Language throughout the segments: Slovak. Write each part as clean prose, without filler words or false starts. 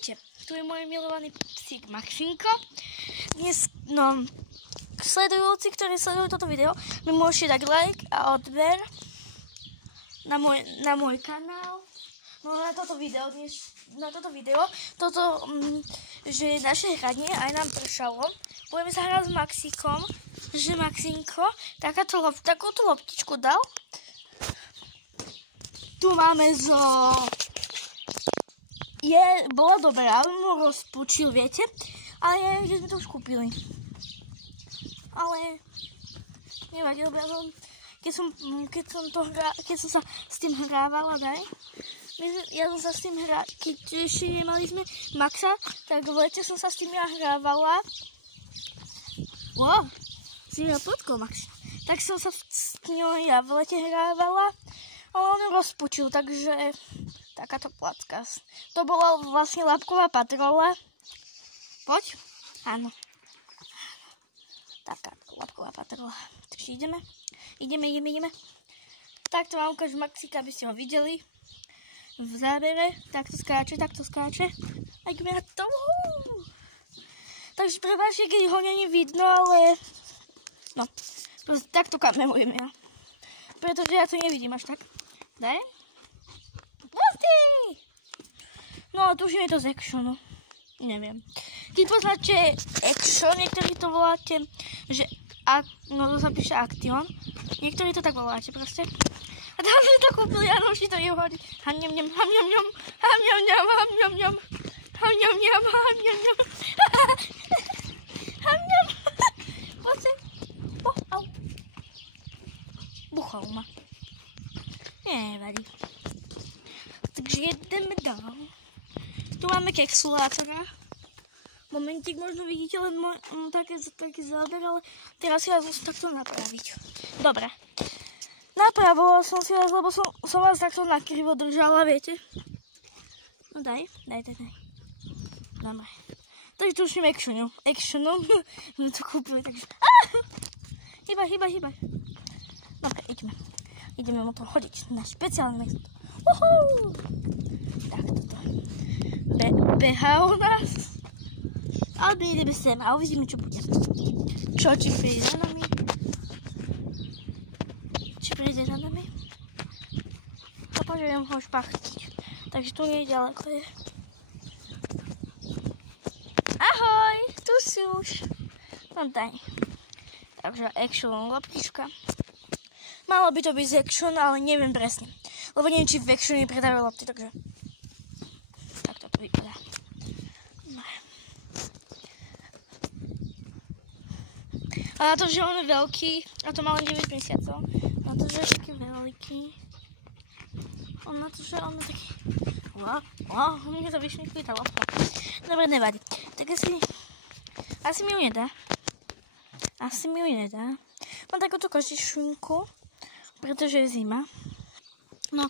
Ahojte, tu je môj milovaný psík Maxinko. Dnes, sledujúci, ktorí sledujú toto video, mi môžete dať like a odber na môj kanál. No na toto video, že naše hranie aj nám pršalo. Budeme sa hrať s Maxikom, že Maxinko takúto loptičku dal. Tu máme bola dobrá, mu rozpučil, viete, ale že sme to už kúpili. Ale nevadí, dobrá, keď som sa s tým hrávala, ja som sa s tým hrávala, keď ešte nemali sme Maxa, tak v lete som sa s tým hrávala. Si ho potkol, Max. Tak som sa s ňou ja v lete hrávala, ale on ju rozpučil, takže takáto placka. To bola vlastne labková patrola. Poď. Áno. Taká labková patrola. Takže ideme. Tak to vám ukážem Maxika, aby ste ho videli. V zábere. Takto skáče. A ideme na to. Takže prepáčte, keď ho není vidno, ale takto kamerujem ja. Pretože ja to nevidím až tak. Daj. No a tu už je to z actionu. Neviem. Keď poznáte action, niektorí to voláte, že to sa píše action. Niektorí to tak voláte proste. A tam sme to kúpili, áno, už si to je uhodí. Hamňam. Poďte. Buchol ma. Nevadí. Takže jedeme dál. Tu máme kexulátora. Momentík, možno vidíte len taký záber, ale teraz si vás musím takto napraviť. Dobre. Napravoval som si vás, lebo som vás takto nakrivo držala, viete? No daj. Dobre. Takže tu už sme actionom. Sme to kúpili, takže... Hýbaj. Dobre, ideme mu to hodiť na špeciálne miesto. Tak toto. Behá u nás. Ale my ideme sem a uvidíme, čo bude. Či príde za nami. A poďujem ho špachtiť. Takže tu nie je ďaleko. Ahoj, tu si už. No daj. Takže action loptička. Malo by to byť z action, ale neviem presne. Lebo neviem, či v actione predávajú lopty, takže tak to vypadá. A na to, že on je veľký, a to má len 9 mesiacov, na to, že je taký veľký, na to, že on je taký... mne to vyšmykli tá lopta. Dobre, nevadí. Tak asi mi ju nedá. Mám takúto kožičinku, pretože je zima. No,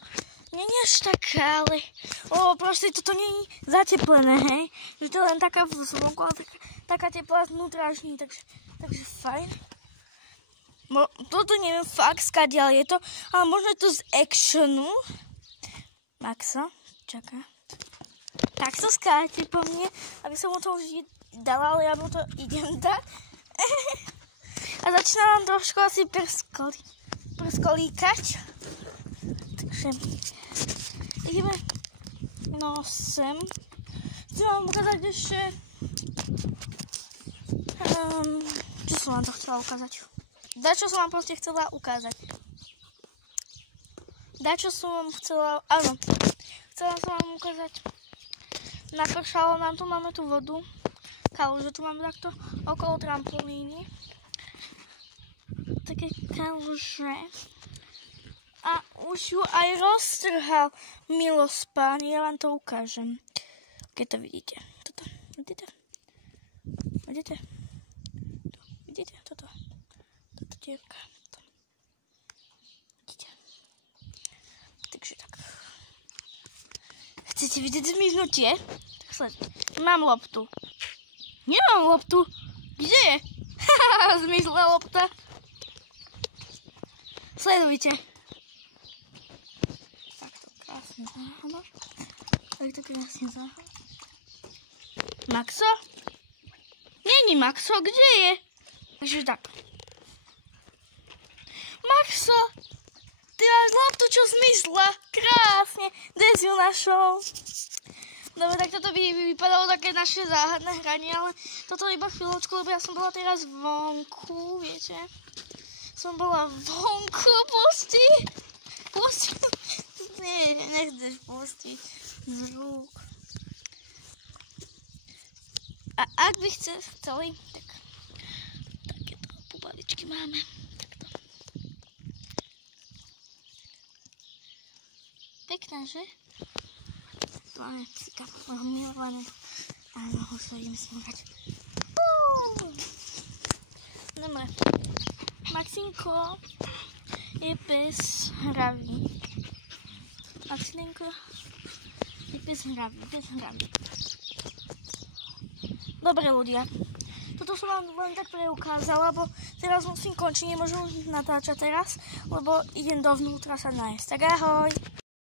nie je až taká, ale... proste toto nie je zateplené, hej? Že to je len taká zvonku, ale taká teplá znútra až nie, takže fajn. Toto neviem fakt, skadiaľ je to, ale možno je to z actionu. Maxa, čaká. Tak sa skáte po mne, aby som mu to už dala, ale ja mu to idem dať. A začína nám trošku asi prskolíkať. Takže ideme sem. Chcem vám ukázať ešte... čo som vám to chcela ukázať? Dačo som vám proste chcela ukázať. Áno. Chcela som vám ukázať. Napršalo nám tu, máme tu vodu. Kaluže tu máme takto okolo trampolíny. Také kaluže. A už ju aj roztrhal Milospán. Ja vám to ukážem. Keď to vidíte. Toto. Vidíte? Vidíte? Toto dierka. Vidíte? Takže tak. Chcete vidieť zmiznutie? Tak sledujte. Mám loptu. Nemám loptu. Kde je? Zmizla lopta. Sledujte. Takto krásne záhada. Maxo? Není Maxo, kde je? Takže tak. Maxo, ty máš loptu, čo zmizla. Krásne. Kde si ju našol? Dobre, tak toto by vypadalo také naše záhadné hranie, ale toto iba chvíľočku, lebo ja som bola teraz vonku, viete? Som bola vonku, pusti. Nie, nechceš pustiť z rúk. A ak by chceli, tak takéto pupaličky máme. Takto. Pekné, že? Tu máme psíka, môjho milovaného. Áno, ho sa ideme snívať. Dobre. Maxinko je pes hravý. Maxinko je pes hravý, Dobre ľudia, toto som vám len tak preukázala, lebo teraz musím končiť, nemôžem natáčať teraz, lebo idem dovnútra sa nájsť. Tak ahoj!